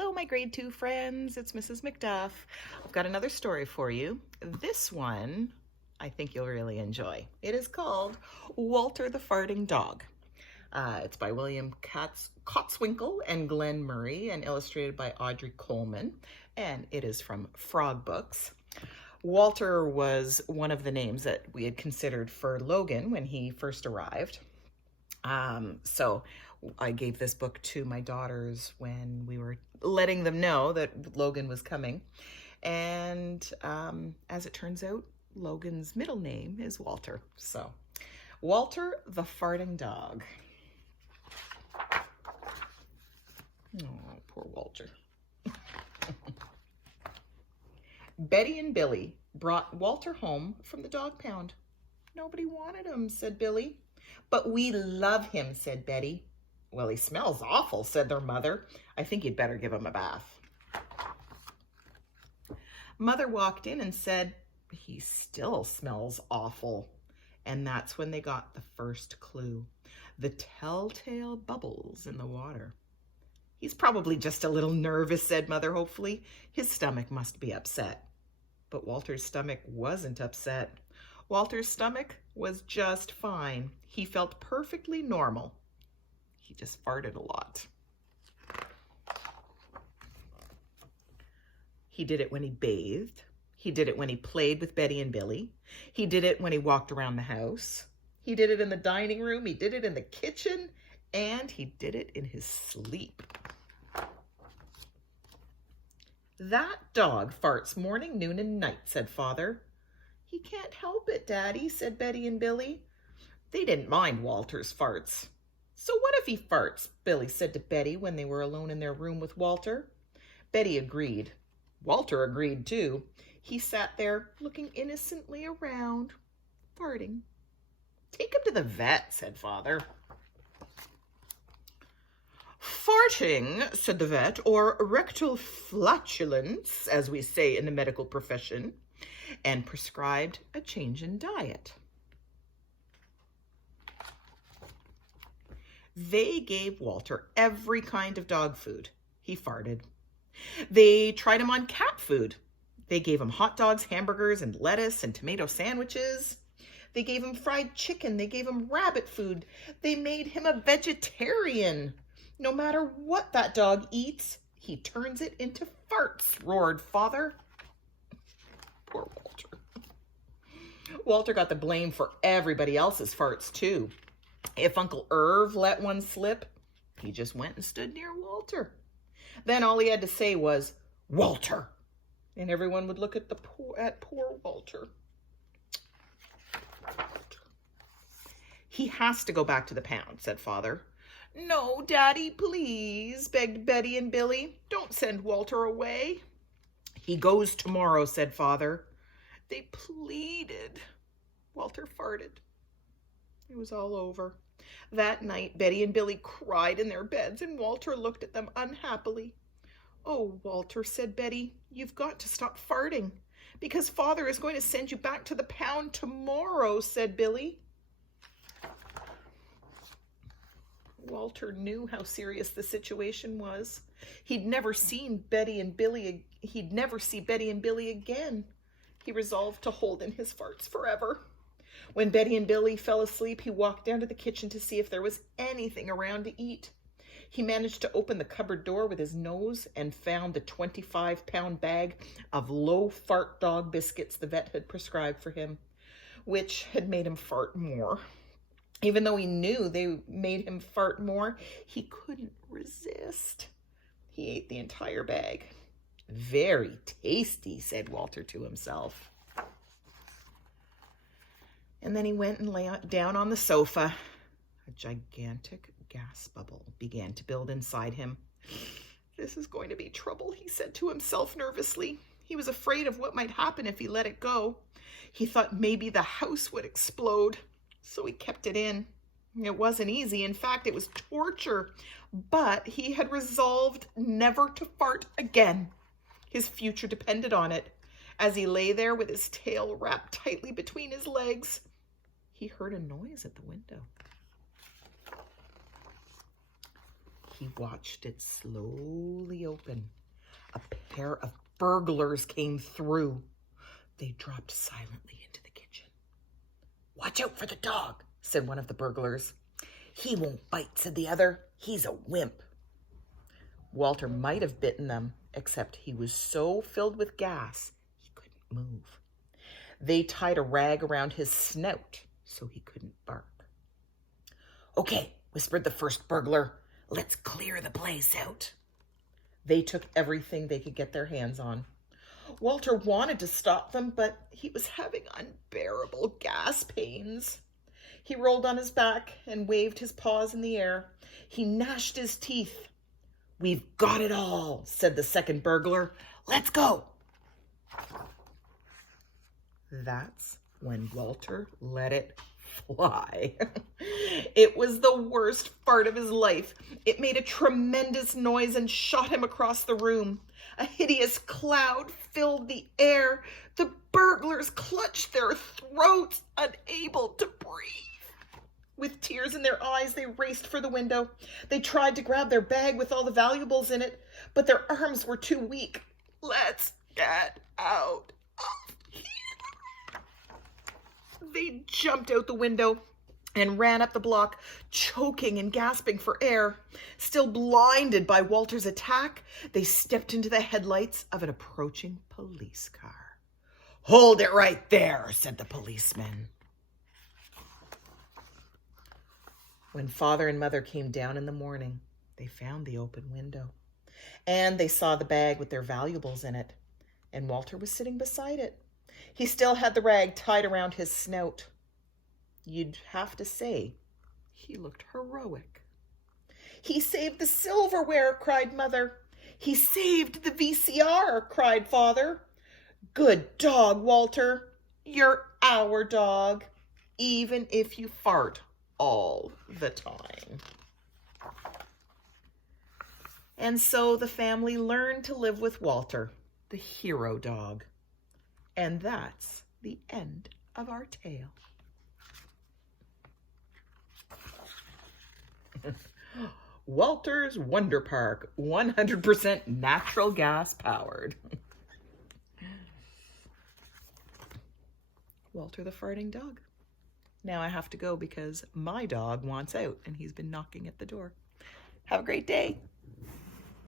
Hello, my grade 2 friends. It's Mrs. McDuff. I've got another story for you. This one I think you'll really enjoy. It is called Walter the Farting Dog. It's by William Kotzwinkle and Glenn Murray and illustrated by Audrey Coleman. And it is from Frog Books. Walter was one of the names that we had considered for Logan when he first arrived. So I gave this book to my daughters when we were letting them know that Logan was coming. And as it turns out, Logan's middle name is Walter. So, Walter the Farting Dog. Oh, poor Walter. Betty and Billy brought Walter home from the dog pound. Nobody wanted him, said Billy. But we love him, said Betty. Well, he smells awful, said their mother. I think you'd better give him a bath. Mother walked in and said, he still smells awful. And that's when they got the first clue, the telltale bubbles in the water. He's probably just a little nervous, said Mother hopefully. His stomach must be upset. But Walter's stomach wasn't upset. Walter's stomach was just fine. He felt perfectly normal. He just farted a lot. He did it when he bathed. He did it when he played with Betty and Billy. He did it when he walked around the house. He did it in the dining room. He did it in the kitchen. And he did it in his sleep. That dog farts morning, noon, and night, said Father. He can't help it, Daddy, said Betty and Billy. They didn't mind Walter's farts. So what if he farts? Billy said to Betty when they were alone in their room with Walter. Betty agreed. Walter agreed too. He sat there looking innocently around, farting. Take him to the vet, said Father. Farting, said the vet, or rectal flatulence, as we say in the medical profession, and prescribed a change in diet. They gave Walter every kind of dog food. He farted. They tried him on cat food. They gave him hot dogs, hamburgers, and lettuce and tomato sandwiches. They gave him fried chicken. They gave him rabbit food. They made him a vegetarian. No matter what that dog eats, he turns it into farts, roared Father. Poor Walter. Walter got the blame for everybody else's farts, too. If Uncle Irv let one slip, he just went and stood near Walter. Then all he had to say was, Walter. And everyone would look at poor Walter. He has to go back to the pound, said Father. No, Daddy, please, begged Betty and Billy. Don't send Walter away. He goes tomorrow, said Father. They pleaded. Walter farted. It was all over. That night, Betty and Billy cried in their beds, and Walter looked at them unhappily. Oh, Walter, said Betty, you've got to stop farting, because Father is going to send you back to the pound tomorrow, said Billy. Walter knew how serious the situation was. He'd never see Betty and Billy again. He resolved to hold in his farts forever. When Betty and Billy fell asleep, he walked down to the kitchen to see if there was anything around to eat. He managed to open the cupboard door with his nose and found the 25-pound bag of low fart dog biscuits the vet had prescribed for him, which had made him fart more. Even though he knew they made him fart more, he couldn't resist. He ate the entire bag. Very tasty, said Walter to himself. And then he went and lay down on the sofa. A gigantic gas bubble began to build inside him. This is going to be trouble, he said to himself nervously. He was afraid of what might happen if he let it go. He thought maybe the house would explode. So he kept it in. It wasn't easy. In fact, it was torture. But he had resolved never to fart again. His future depended on it. As he lay there with his tail wrapped tightly between his legs, he heard a noise at the window. he watched it slowly open. A pair of burglars came through. They dropped silently into the kitchen. "Watch out for the dog," said one of the burglars. "He won't bite," said the other. "He's a wimp." Walter might have bitten them, except he was so filled with gas, he couldn't move. They tied a rag around his snout so he couldn't bark. "Okay," whispered the first burglar. "Let's clear the place out." They took everything they could get their hands on. Walter wanted to stop them, but he was having unbearable gas pains. He rolled on his back and waved his paws in the air. He gnashed his teeth. "We've got it all," said the second burglar. "Let's go." That's when Walter let it fly. It was the worst fart of his life. It made a tremendous noise and shot him across the room. A hideous cloud filled the air. The burglars clutched their throats, unable to breathe. With tears in their eyes, they raced for the window. They tried to grab their bag with all the valuables in it, but their arms were too weak. "Let's get out of here." They jumped out the window and ran up the block, choking and gasping for air. Still blinded by Walter's attack, they stepped into the headlights of an approaching police car. "Hold it right there," said the policeman. When Father and Mother came down in the morning, they found the open window. And they saw the bag with their valuables in it. And Walter was sitting beside it. He still had the rag tied around his snout. You'd have to say he looked heroic. "He saved the silverware," cried Mother. "He saved the VCR," cried Father. "Good dog, Walter. You're our dog, even if you fart all the time." And so the family learned to live with Walter, the hero dog. And that's the end of our tale. Walter's Wonder Park, 100% natural gas powered. Walter the farting dog. Now I have to go because my dog wants out and he's been knocking at the door. Have a great day.